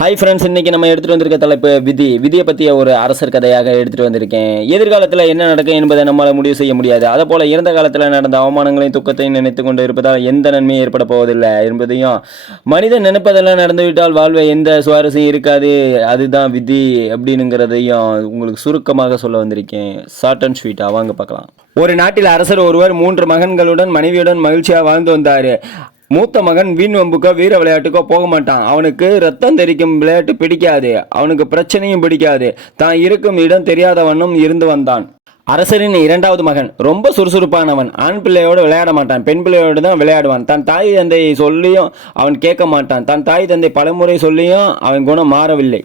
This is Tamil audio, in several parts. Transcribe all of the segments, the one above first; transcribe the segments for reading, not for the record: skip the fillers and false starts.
ஹாய் ஃப்ரெண்ட்ஸ், இன்றைக்கி நம்ம எடுத்துகிட்டு வந்திருக்க தலைப்பு விதியை பற்றிய ஒரு அரசர் கதையாக எடுத்துகிட்டு வந்திருக்கேன். எதிர்காலத்தில் என்ன நடக்கும் என்பதை நம்மளால் முடிவு செய்ய முடியாது. அதேபோல் இறந்த காலத்தில் நடந்த அவமானங்களையும் துக்கத்தையும் நினைத்து கொண்டு இருப்பதால் எந்த நன்மையும் ஏற்பட போவதில்லை என்பதையும், மனிதன் நினைப்பதெல்லாம் நடந்துவிட்டால் வாழ்வை எந்த சுவாரஸ்யம் இருக்காது, அதுதான் விதி அப்படின்னுங்கிறதையும் உங்களுக்கு சுருக்கமாக சொல்ல வந்திருக்கேன். ஷார்ட் அண்ட் ஸ்வீட்டாக வாங்க பார்க்கலாம். ஒரு நாட்டில் அரசர் ஒருவர் 3 மகன்களுடன் மனைவியுடன் மகிழ்ச்சியாக வாழ்ந்து வந்தார். மூத்த மகன் வீண் வம்புக்கோ வீர விளையாட்டுக்கோ போக மாட்டான். அவனுக்கு ரத்தம் தெரிக்கும் விளையாட்டு பிடிக்காது. அவனுக்கு பிரச்சனையும் பிடிக்காது. தான் இருக்கும் இடம் தெரியாத வண்ணம் இருந்து வந்தான். அரசரின் 2வது மகன் ரொம்ப சுறுசுறுப்பானவன். ஆண் பிள்ளையோடு விளையாட மாட்டான், பெண் பிள்ளையோடு தான் விளையாடுவான். தன் தாய் தந்தையை சொல்லியும் அவன் கேட்க மாட்டான். தன் தாய் தந்தை பலமுறை சொல்லியும் அவன் குணம் மாறவில்லை.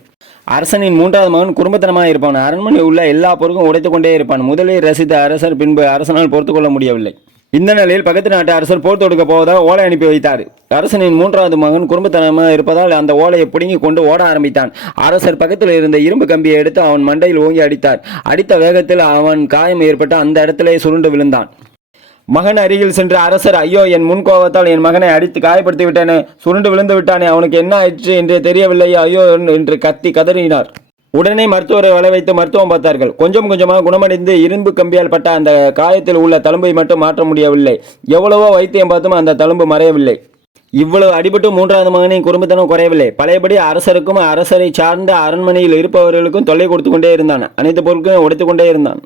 அரசனின் 3வது மகன் குடும்பத்தனமாக இருப்பான். அரண்மனை உள்ள எல்லா பொருளும் உடைத்து கொண்டே இருப்பான். முதலில் ரசித்த அரசர் பின்பு அரசனால் பொறுத்து கொள்ள முடியவில்லை. இந்த நிலையில் பக்கத்து நாட்டு அரசர் போர் தொடுக்க போவதாக ஓலை அனுப்பி வைத்தார். அரசனின் 3வது மகன் குடும்பத்தனமாக இருப்பதால் அந்த ஓலையை பிடுங்கி கொண்டு ஓட ஆரம்பித்தான். அரசர் பக்கத்தில் இருந்த இரும்பு கம்பியை எடுத்து அவன் மண்டையில் ஓங்கி அடித்தார். அடித்த வேகத்தில் அவன் காயம் ஏற்பட்டு அந்த இடத்திலே சுருண்டு விழுந்தான். மகன் அருகில் சென்று அரசர், ஐயோ, என் முன் கோபத்தால் என் மகனை அடித்து காயப்படுத்தி விட்டேனே, சுருண்டு விழுந்து விட்டானே, அவனுக்கு என்ன ஆயிற்று என்று தெரியவில்லையோ, ஐயோ என்று கத்தி கதறினார். உடனே மருத்துவரை வள வைத்து மருத்துவம் பார்த்தார்கள். கொஞ்சம் கொஞ்சமாக குணமடைந்து இரும்பு கம்பியால் பட்ட அந்த காயத்தில் உள்ள தழும்பை மட்டும் மாற்ற முடியவில்லை. எவ்வளவோ வைத்தியம் பார்த்தும் அந்த தழும்பு மறையவில்லை. இவ்வளவு அடிபட்டு 3வது மகனின் குடும்பத்தினம் குறையவில்லை. பழையபடி அரசருக்கும் அரசரை சார்ந்த அரண்மனையில் இருப்பவர்களுக்கும் தொல்லை கொடுத்து கொண்டே இருந்தான். அனைத்து பொருட்களையும் உடைத்து கொண்டே இருந்தான்.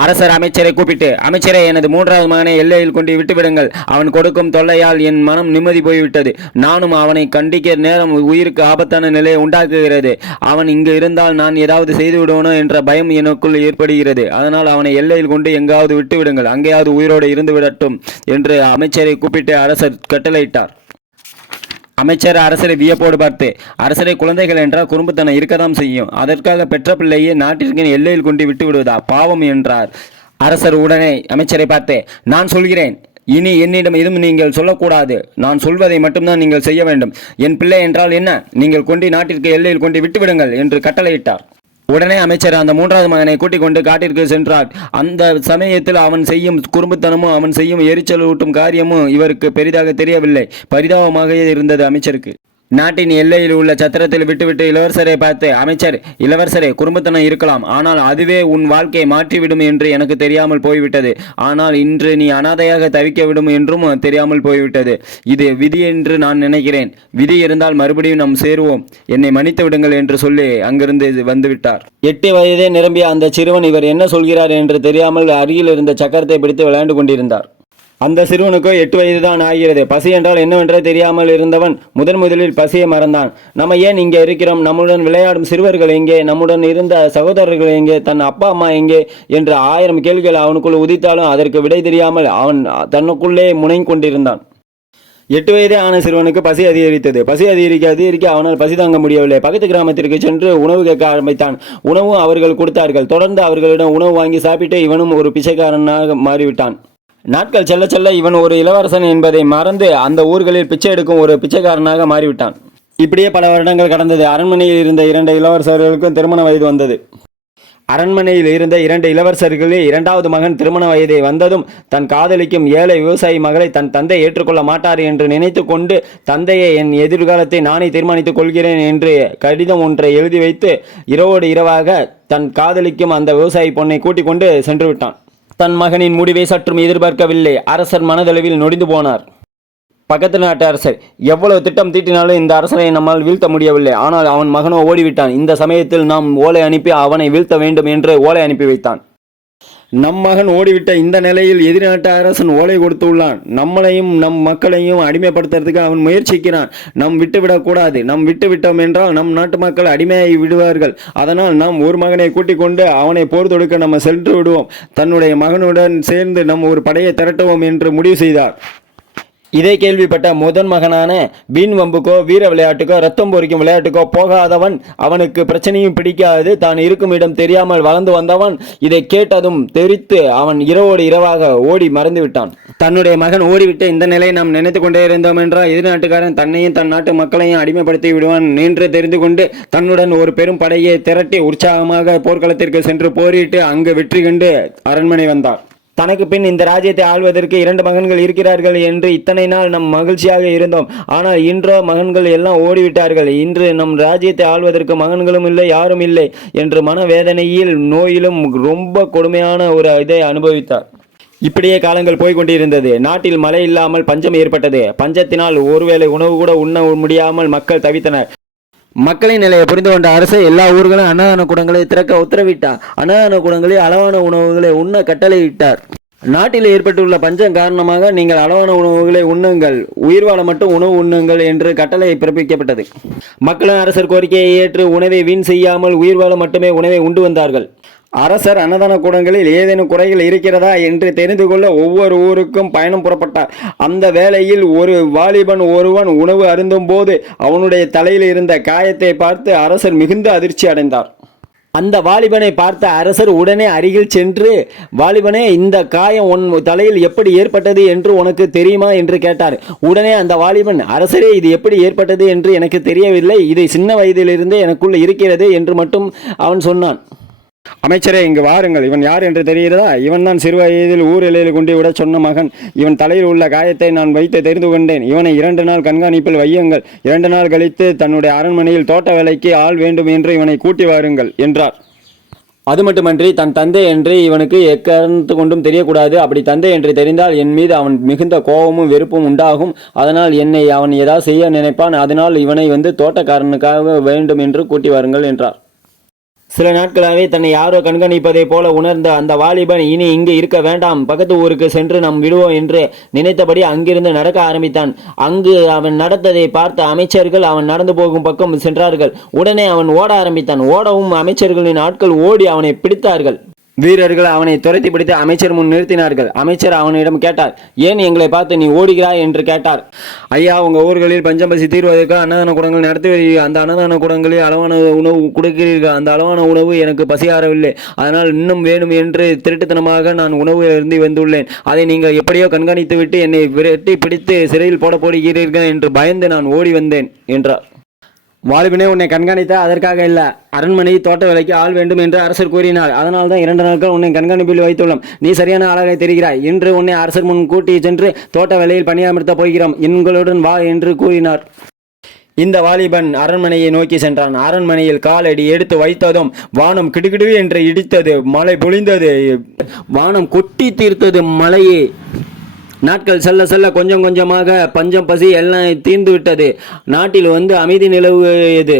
அரசர் அமைச்சரை கூப்பிட்டு, அமைச்சரே, எனது 3வது மகனை எல்லையில் கொண்டு விட்டுவிடுங்கள். அவன் கொடுக்கும் தொல்லையால் என் மனம் நிம்மதி போய்விட்டது. நானும் அவனை கண்டிக்க நேரம் உயிருக்கு ஆபத்தான நிலையை உண்டாக்குகிறது. அவன் இங்கு இருந்தால் நான் ஏதாவது செய்து விடுவனோ என்ற பயம் எனக்குள் ஏற்படுகிறது. அதனால் அவனை எல்லையில் கொண்டு எங்காவது விட்டுவிடுங்கள், அங்கேயாவது உயிரோடு இருந்து விடட்டும் என்று அமைச்சரை கூப்பிட்டு அரசர் கட்டளையிட்டார். அமைச்சர் அரசரை வியப்போடு பார்த்து, அரசரை, குழந்தைகள் என்றால் குறும்புத்தனம் இருக்கத்தான் செய்யும். அதற்காக பெற்ற பிள்ளையை நாட்டிற்கு எல்லையில் கொண்டு விட்டு விடுவதா பாவம் என்றார். அரசர் உடனே அமைச்சரை பார்த்து, நான் சொல்கிறேன், இனி என்னிடம் எதுவும் நீங்கள் சொல்லக்கூடாது. நான் சொல்வதை மட்டும்தான் நீங்கள் செய்ய வேண்டும். என் பிள்ளை என்றால் என்ன, நீங்கள் கொண்டு நாட்டிற்கு எல்லையில் கொண்டு விட்டுவிடுங்கள் என்று கட்டளையிட்டார். உடனே அமைச்சர் அந்த 3வது மகனை கூட்டிக் கொண்டு காட்டிற்கு சென்றார். அந்த சமயத்தில் அவன் செய்யும் குறும்புத்தனமும் அவன் செய்யும் எரிச்சல் ஊட்டும் காரியமும் இவருக்கு பெரிதாக தெரியவில்லை. பரிதாபமாக இருந்தது அமைச்சருக்கு. நாட்டின் எல்லையில் உள்ள சத்திரத்தில் விட்டுவிட்டு இளவரசரை பார்த்து, அமைச்சர், இளவரசரே, குறும்புத்தனம் இருக்கலாம், ஆனால் அதுவே உன் வாழ்க்கையை மாற்றிவிடும் என்று எனக்கு தெரியாமல் போய்விட்டது. ஆனால் இன்று நீ அனாதையாக தவிக்க விடும் என்றும் தெரியாமல் போய்விட்டது. இது விதி என்று நான் நினைக்கிறேன். விதி இருந்தால் மறுபடியும் நாம் சேருவோம். என்னை மன்னித்து விடுங்கள் என்று சொல்லி அங்கிருந்து வந்துவிட்டார். 8 வயதே நிரம்பிய அந்த சிறுவன் இவர் என்ன சொல்கிறார் என்று தெரியாமல் அருகில் இருந்த சக்கரத்தை பிடித்து விளையாண்டு கொண்டிருந்தார். அந்த சிறுவனுக்கோ 8 வயது தான் ஆகிறது. பசி என்றால் என்னவென்றே தெரியாமல் இருந்தவன் முதலில் பசியை மறந்தான். நம்ம ஏன் இங்கே இருக்கிறோம்? நம்முடன் விளையாடும் சிறுவர்கள் எங்கே? நம்முடன் இருந்த சகோதரர்கள் எங்கே? தன் அப்பா அம்மா எங்கே என்று 1000 கேள்விகள் அவனுக்குள் உதித்தாலும் அதற்கு விடை தெரியாமல் அவன் தன்னுக்குள்ளே முனைந்து கொண்டிருந்தான். 8 வயதே ஆன சிறுவனுக்கு பசி அதிகரித்தது. பசி அதிகரிக்க அவனால் பசி தாங்க முடியவில்லை. பக்கத்து கிராமத்திற்கு சென்று உணவு கேட்க ஆரம்பித்தான். உணவும் அவர்கள் கொடுத்தார்கள். தொடர்ந்து அவர்களிடம் உணவு வாங்கி சாப்பிட்டு இவனும் ஒரு பிச்சைக்காரனாக மாறிவிட்டான். நாட்கள் செல்ல செல்ல இவன் ஒரு இளவரசன் என்பதை மறந்து அந்த ஊர்களில் பிச்சை எடுக்கும் ஒரு பிச்சைக்காரனாக மாறிவிட்டான். இப்படியே பல வருடங்கள் கடந்தது. அரண்மனையில் இருந்த 2 இளவரசர்களுக்கும் திருமண வயது வந்தது. அரண்மனையில் இருந்த 2 இளவரசர்களில் 2வது மகன் திருமண வயதை வந்ததும் தன் காதலிக்கும் ஏழை விவசாயி மகளை தன் தந்தை ஏற்றுக்கொள்ள மாட்டார் என்று நினைத்து கொண்டு, தந்தையை, என் எதிர்காலத்தை நானே தீர்மானித்துக் கொள்கிறேன் என்று கடிதம் ஒன்றை எழுதி வைத்து இரவோடு இரவாக தன் காதலிக்கும் அந்த விவசாயி பொண்ணை கூட்டிக் கொண்டு சென்று விட்டான். தன் மகனின் முடிவை சற்றும் எதிர்பார்க்கவில்லை. அரசர் மனதளவில் நொடிந்து போனார். பக்கத்து நாட்டு அரசர் எவ்வளவு திட்டம் தீட்டினாலும் இந்த அரசரை நம்மால் வீழ்த்த முடியவில்லை. ஆனால் அவன் மகனோ ஓடிவிட்டான். இந்த சமயத்தில் நாம் ஓலை அனுப்பி அவனை வீழ்த்த வேண்டும் என்று ஓலை அனுப்பி வைத்தான். நம் மகன் ஓடிவிட்ட இந்த நிலையில் எதிர்நாட்டு அரசன் ஓலை கொடுத்துள்ளான். நம்மளையும் நம் மக்களையும் அடிமைப்படுத்துறதுக்கு அவன் முயற்சிக்கிறான். நாம் விட்டுவிடக்கூடாது. நாம் விட்டுவிட்டோம் என்றால் நம் நாட்டு மக்கள் அடிமையாகி விடுவார்கள். அதனால் நாம் ஒரு மகனை கூட்டிக் கொண்டு அவனை போர் தொடுக்க நம்ம சென்று விடுவோம். தன்னுடைய மகனுடன் சேர்ந்து நம் ஒரு படையை திரட்டுவோம் என்று முடிவு செய்தார். இதை கேள்விப்பட்ட முதன் மகனான வீண் வம்புக்கோ வீர விளையாட்டுக்கோ ரத்தம் பொறிக்கும் விளையாட்டுக்கோ போகாதவன், அவனுக்கு பிரச்சனையும் பிடிக்காது, தான் இருக்கும் இடம் தெரியாமல் வளர்ந்து வந்தவன், இதை கேட்டதும் தெரித்து அவன் இரவோடு இரவாக ஓடி மறந்து விட்டான். தன்னுடைய மகன் ஓடிவிட்டு இந்த நிலையை நாம் நினைத்து கொண்டே இருந்தோம் என்றால் எதிர்நாட்டுக்காரன் தன்னையும் தன் நாட்டு மக்களையும் அடிமைப்படுத்தி விடுவான் என்று தெரிந்து கொண்டு தன்னுடன் ஒரு பெரும் படையை திரட்டி உற்சாகமாக போர்க்களத்திற்கு சென்று போரிட்டு அங்கு வெற்றி கண்டு அரண்மனை வந்தார். தனக்கு பின் இந்த ராஜ்யத்தை ஆள்வதற்கு 2 மகன்கள் இருக்கிறார்கள் என்று இத்தனை நாள் நம் மகிழ்ச்சியாக இருந்தோம். ஆனால் இன்றோ மகன்கள் எல்லாம் ஓடிவிட்டார்கள். இன்று நம் ராஜ்யத்தை ஆள்வதற்கு மகன்களும் இல்லை, யாரும் இல்லை என்று மனவேதனையில் நோயிலும் ரொம்ப கொடுமையான ஒரு இதை அனுபவித்தார். இப்படியே காலங்கள் போய்கொண்டிருந்தது. நாட்டில் மழை இல்லாமல் பஞ்சம் ஏற்பட்டது. பஞ்சத்தினால் ஒருவேளை உணவு கூட உண்ண முடியாமல் மக்கள் தவித்தனர். மக்களின் நிலையை புரிந்து கொண்ட அரசு எல்லா ஊர்களும் அன்னதான கூடங்களை திறக்க உத்தரவிட்டார். அன்னதான கூடங்களில் அளவான உணவுகளை உண்ண கட்டளையிட்டார். நாட்டில் ஏற்பட்டுள்ள பஞ்சம் காரணமாக நீங்கள் அளவான உணவுகளை உண்ணுங்கள், உயிர் வாழ மட்டும் உணவு உண்ணுங்கள் என்று கட்டளை பிறப்பிக்கப்பட்டது. மக்களும் அரசர் கோரிக்கையை ஏற்று உணவை வீண் செய்யாமல் உயிர் வாழ மட்டுமே உணவை உண்டு வந்தார்கள். அரசர் அன்னதான கூடங்களில் ஏதேனும் குறைகள் இருக்கிறதா என்று தெரிந்து கொள்ள ஒவ்வொரு ஊருக்கும் பயணம் புறப்பட்டார். அந்த வேளையில் ஒரு வாலிபன் ஒருவன் உணவு அருந்தும் போது அவனுடைய தலையில் இருந்த காயத்தை பார்த்து அரசர் மிகுந்த அதிர்ச்சி அடைந்தார். அந்த வாலிபனை பார்த்த அரசர் உடனே அருகில் சென்று, வாலிபனே, இந்த காயம் உன் தலையில் எப்படி ஏற்பட்டது என்று உனக்கு தெரியுமா என்று கேட்டார். உடனே அந்த வாலிபன், அரசரே, இது எப்படி ஏற்பட்டது என்று எனக்கு தெரியவில்லை, இது சின்ன வயதிலிருந்தே எனக்குள் இருக்கிறது என்று மட்டும் அவன் சொன்னான். அமைச்சரே, இங்கு வாருங்கள். இவன் யார் என்று தெரிகிறதா? இவன் தான் சிறு வயதில் ஊர் எல்லையில் கொண்டு விட சொன்ன மகன். இவன் தலையில் உள்ள காயத்தை நான் வைத்து தெரிந்து கொண்டேன். இவனை 2 நாள் கண்காணிப்பில் வையுங்கள். 2 நாள் கழித்து தன்னுடைய அரண்மனையில் தோட்ட வேலைக்கு ஆள் வேண்டும் என்று இவனை கூட்டி வாருங்கள் என்றார். அது மட்டுமன்றி தன் தந்தை என்று இவனுக்கு எக்காரணத்து கொண்டும் தெரியக்கூடாது. அப்படி தந்தை என்று தெரிந்தால் என் மீது அவன் மிகுந்த கோபமும் வெறுப்பும் உண்டாகும். அதனால் என்னை அவன் ஏதாவது செய்ய நினைப்பான். அதனால் இவனை தோட்டக்காரனுக்காக வேண்டும் என்று கூட்டி வாருங்கள் என்றார். சில நாட்களாகவே தன்னை யாரோ கண்காணிப்பதை போல உணர்ந்த அந்த வாலிபன் இனி இங்கு இருக்க வேண்டாம், பக்கத்து ஊருக்கு சென்று நாம் விடுவோம் என்று நினைத்தபடி அங்கிருந்து நடக்க ஆரம்பித்தான். அங்கு அவன் நடந்ததை பார்த்த அமைச்சர்கள் அவன் நடந்து போகும் பக்கம் சென்றார்கள். உடனே அவன் ஓட ஆரம்பித்தான். ஓடவும் அமைச்சர்களின் ஆட்கள் ஓடி அவனை பிடித்தார்கள். வீரர்கள் அவனை துரத்தி பிடித்து அமைச்சர் முன் நிறுத்தினார்கள். அமைச்சர் அவனிடம் கேட்டார், ஏன் எங்களை பார்த்து நீ ஓடுகிறாய் என்று கேட்டார். ஐயா, உங்கள் ஊர்களில் பஞ்சம் பசி தீர்வதற்கு அன்னதான கூடங்கள் நடத்தி வருகிறீர்கள். அந்த அன்னதான கூடங்களில் அளவான உணவு கொடுக்கிறீர்கள். அந்த அளவான உணவு எனக்கு பசியாறவில்லை. அதனால் இன்னும் வேணும் என்று திருட்டுத்தனமாக நான் உணவு அருந்தி வந்துள்ளேன். அதை நீங்கள் எப்படியோ கண்காணித்து விட்டு என்னை விரட்டி பிடித்து சிறையில் போடுகிறீர்கள் என்று பயந்து நான் ஓடி வந்தேன் என்றார். வாலிபனே, உன்னை கண்காணித்த அதற்காக இல்ல, அரண்மனை தோட்ட வேலைக்கு ஆள் வேண்டும் என்று அரசர் கூறினார். அதனால் தான் 2 நாட்கள் உன்னை கண்காணிப்பில் வைத்துள்ளோம். நீ சரியான ஆளாக தெரிகிறாய். இன்று உன்னை அரசர் முன் கூட்டி சென்று தோட்ட வேலையில் பணியமர்த்த போகிறோம். எங்களுடன் வா என்று கூறினார். இந்த வாலிபன் அரண்மனையை நோக்கி சென்றான். அரண்மனையில் காலடி எடுத்து வைத்ததும் வானம் கிடுகிடு என்று இடித்தது. மழை பொழிந்தது. வானம் கொட்டி தீர்த்தது மழையே. நாட்கள் செல்ல செல்ல கொஞ்சம் கொஞ்சமாக பஞ்சம் பசி எல்லாம் தீர்ந்து விட்டது. நாட்டில் அமைதி நிலவுவது.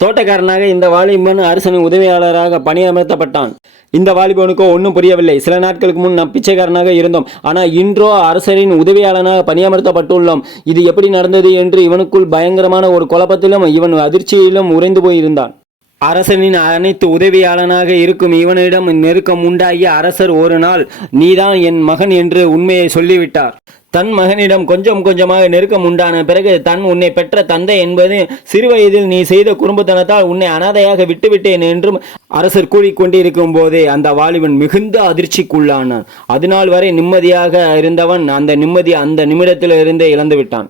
தோட்டக்காரனாக இந்த வாலிபன் அரசனின் உதவியாளராக பணியமர்த்தப்பட்டான். இந்த வாலிபனுக்கோ ஒன்றும் புரியவில்லை. சில நாட்களுக்கு முன் நாம் பிச்சைக்காரனாக இருந்தோம், ஆனால் இன்றோ அரசரின் உதவியாளனாக பணியமர்த்தப்பட்டுள்ளோம். இது எப்படி நடந்தது என்று இவனுக்குள் பயங்கரமான ஒரு குழப்பத்திலும் இவன் அதிர்ச்சியிலும் உறைந்து போயிருந்தான். அரசனின் அனைத்து உதவியாளனாக இருக்கும் இவனிடம் நெருக்கம் உண்டாகிய அரசர் ஒரு நாள், நீதான் என் மகன் என்று உண்மையை சொல்லிவிட்டார். தன் மகனிடம் கொஞ்சம் கொஞ்சமாக நெருக்கம் உண்டான பிறகு உன்னை பெற்ற தந்தை என்பது சிறுவயதில் நீ செய்த குறும்புத்தனத்தால் உன்னை அனாதையாக விட்டுவிட்டேன் என்றும் அரசர் கூறிக்கொண்டிருக்கும் போதே அந்த வாலிபன் மிகுந்த அதிர்ச்சிக்குள்ளானான். அதனால் வரை நிம்மதியாக இருந்தவன் அந்த நிம்மதி அந்த நிமிடத்திலிருந்தே இழந்து விட்டான்.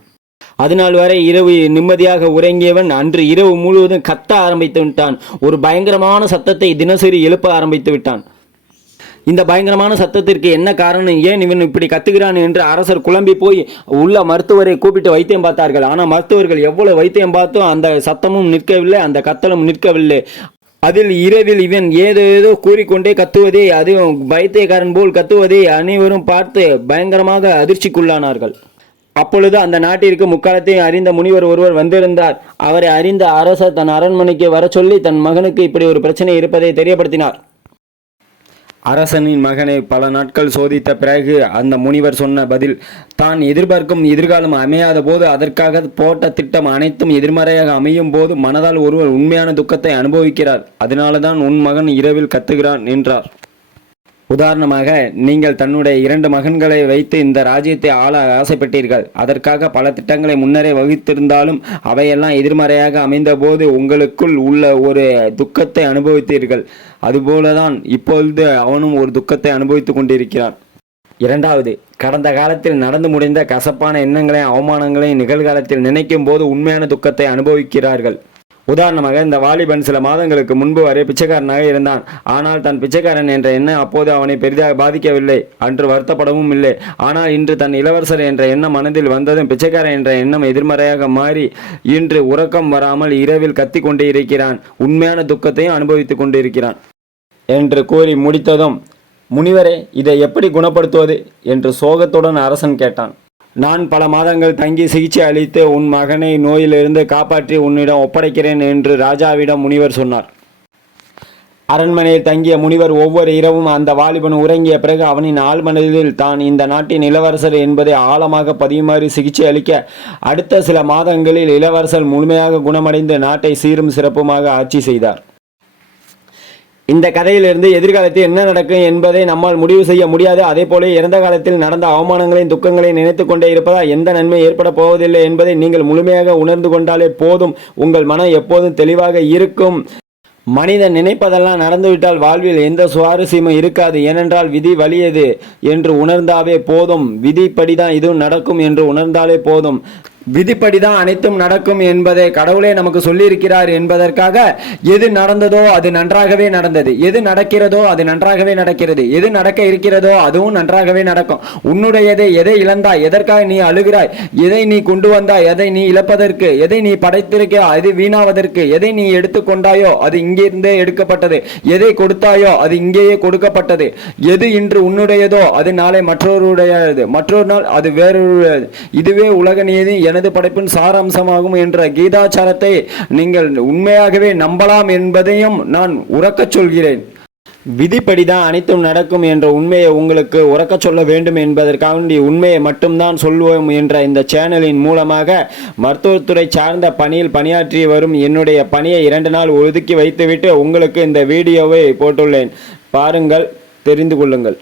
அதனால் வரை இரவு நிம்மதியாக உறங்கியவன் அன்று இரவு முழுவதும் கத்த ஆரம்பித்து விட்டான். ஒரு பயங்கரமான சத்தத்தை தினசரி எழுப்ப ஆரம்பித்து விட்டான். இந்த பயங்கரமான சத்தத்திற்கு என்ன காரணம், ஏன் இவன் இப்படி கத்துகிறான் என்று அரசர் குழம்பி போய் உள்ள மருத்துவரை கூப்பிட்டு வைத்தியம் பார்த்தார்கள். ஆனால் மருத்துவர்கள் எவ்வளவு வைத்தியம் பார்த்தும் அந்த சத்தமும் நிற்கவில்லை, அந்த கத்தலும் நிற்கவில்லை. அதில் இரவில் இவன் ஏதோ கூறிக்கொண்டே கத்துவதே, அதுவும் பைத்தியக்காரன் போல் கத்துவதை அனைவரும் பார்த்து பயங்கரமாக அதிர்ச்சிக்குள்ளானார்கள். அப்பொழுது அந்த நாட்டிற்கு முக்காலத்தையும் அறிந்த முனிவர் ஒருவர் வந்திருந்தார். அவரை அறிந்த அரசர் தன் அரண்மனைக்கு வர சொல்லி தன் மகனுக்கு இப்படி ஒரு பிரச்சனை இருப்பதை தெரியப்படுத்தினார். அரசனின் மகனை பல நாட்கள் சோதித்த பிறகு அந்த முனிவர் சொன்ன பதில், தான் எதிர்பார்க்கும் எதிர்காலம் அமையாத போது, அதற்காக போட்ட திட்டம் அனைத்தும் எதிர்மறையாக அமையும் போது மனதால் ஒருவர் உண்மையான துக்கத்தை அனுபவிக்கிறார். அதனால தான் உன் மகன் இரவில் கத்துகிறான் என்றார். உதாரணமாக, நீங்கள் தன்னுடைய 2 மகன்களை வைத்து இந்த ராஜ்யத்தை ஆள ஆசைப்பட்டீர்கள். அதற்காக பல திட்டங்களை முன்னரே வகுத்திருந்தாலும் அவையெல்லாம் எதிர்மறையாக அமைந்த போது உங்களுக்குள் உள்ள ஒரு துக்கத்தை அனுபவித்தீர்கள். அதுபோலதான் இப்பொழுது அவனும் ஒரு துக்கத்தை அனுபவித்துக் கொண்டிருக்கிறான். 2வது, கடந்த காலத்தில் நடந்து முடிந்த கசப்பான எண்ணங்களையும் அவமானங்களையும் நிகழ்காலத்தில் நினைக்கும் போது உண்மையான துக்கத்தை அனுபவிக்கிறார்கள். உதாரணமாக இந்த வாலிபன் சில மாதங்களுக்கு முன்பு வரை பிச்சைக்காரனாக இருந்தான். ஆனால் தன் பிச்சைக்காரன் என்ற எண்ணம் அப்போது அவனை பெரிதாக பாதிக்கவில்லை, அன்று வருத்தப்படவும் இல்லை. ஆனால் இன்று தன் இளவரசர் என்ற எண்ணம் மனதில் வந்ததும் பிச்சைக்காரன் என்ற எண்ணம் எதிர்மறையாக மாறி இன்று உறக்கம் வராமல் இரவில் கத்தி கொண்டே இருக்கிறான், உண்மையான துக்கத்தையும் அனுபவித்துக் கொண்டிருக்கிறான் என்று கூறி முடித்ததும், முனிவரே, இதை எப்படி குணப்படுத்துவது என்று சோகத்துடன் அரசன் கேட்டான். நான் பல மாதங்கள் தங்கி சிகிச்சை அளித்து உன் மகனை நோயிலிருந்து காப்பாற்றி உன்னிடம் ஒப்படைக்கிறேன் என்று ராஜாவிடம் முனிவர் சொன்னார். அரண்மனையில் தங்கிய முனிவர் ஒவ்வொரு இரவும் அந்த வாலிபன் உறங்கிய பிறகு அவனின் ஆழ்மனதில் தான் இந்த நாட்டின் இளவரசர் என்பதை ஆழமாக பதியுமாறு சிகிச்சை அளிக்க அடுத்த சில மாதங்களில் இளவரசர் முழுமையாக குணமடைந்து நாட்டை சீரும் சிறப்புமாக ஆட்சி செய்தார். இந்த கதையிலிருந்து எதிர்காலத்தில் என்ன நடக்கும் என்பதை நம்மால் முடிவு செய்ய முடியாது. அதே போல இறந்த காலத்தில் நடந்த அவமானங்களையும் துக்கங்களையும் நினைத்து கொண்டே இருப்பதால் எந்த நன்மை ஏற்பட போவதில்லை என்பதை நீங்கள் முழுமையாக உணர்ந்து கொண்டாலே போதும். உங்கள் மனம் எப்போதும் தெளிவாக இருக்கும். மனிதன் நினைப்பதெல்லாம் நடந்துவிட்டால் வாழ்வில் எந்த சுவாரஸ்யமும் இருக்காது. ஏனென்றால் விதி வலியது என்று உணர்ந்தாவே போதும். விதிப்படிதான் இதுவும் நடக்கும் என்று உணர்ந்தாலே போதும். விதிப்படிதான் அனைத்தும் நடக்கும் என்பதை கடவுளே நமக்கு சொல்லியிருக்கிறார் என்பதற்காக எது நடந்ததோ அது நன்றாகவே நடந்தது, எது நடக்கிறதோ அது நன்றாகவே நடக்கிறது, எது நடக்க இருக்கிறதோ அதுவும் நன்றாகவே நடக்கும். உன்னுடையதை எதை இழந்தாய், எதற்காக நீ அழுகிறாய், எதை நீ கொண்டு வந்தாய் எதை நீ இழப்பதற்கு, எதை நீ படைத்திருக்கிறாய் அது வீணாவதற்கு, எதை நீ எடுத்துக்கொண்டாயோ அது இங்கிருந்தே எடுக்கப்பட்டது, எதை கொடுத்தாயோ அது இங்கேயே கொடுக்கப்பட்டது, எது இன்று உன்னுடையதோ அது நாளை மற்றொருடையது, மற்றொரு நாள் அது வேறொரு. இதுவே உலக நீதி எனது படைப்பின் சாராம்சமாகும் என்ற கீதாச்சாரத்தை நீங்கள் உண்மையாகவே நம்பலாம் என்பதையும் நான் உறக்கச் சொல்கிறேன். விதிப்படிதான் அனைத்தும் நடக்கும் என்ற உண்மையை உங்களுக்கு உறக்கச் சொல்ல வேண்டும் என்பதற்காக உண்மையை மட்டும்தான் சொல்வோம் என்ற இந்த சேனலின் மூலமாக மருத்துவத்துறை சார்ந்த பணியில் பணியாற்றி வரும் என்னுடைய பணியை 2 நாள் ஒதுக்கி வைத்துவிட்டு உங்களுக்கு இந்த வீடியோவை போட்டுள்ளேன். பாருங்கள், தெரிந்து கொள்ளுங்கள்.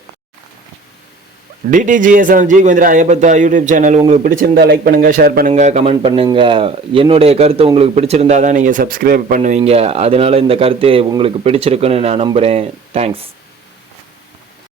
DTGSL ஜி கோவிந்தரா ஐயப்பத்தா யூடியூப் சேனல் உங்களுக்கு பிடிச்சிருந்தா லைக் பண்ணுங்கள், ஷேர் பண்ணுங்கள், கமெண்ட் பண்ணுங்கள். என்னுடைய கருத்து உங்களுக்கு பிடிச்சிருந்தா தான் நீங்கள் சப்ஸ்கிரைப் பண்ணுவீங்க. அதனால இந்த கருத்து உங்களுக்கு பிடிச்சிருக்குன்னு நான் நம்புகிறேன். தேங்க்ஸ்.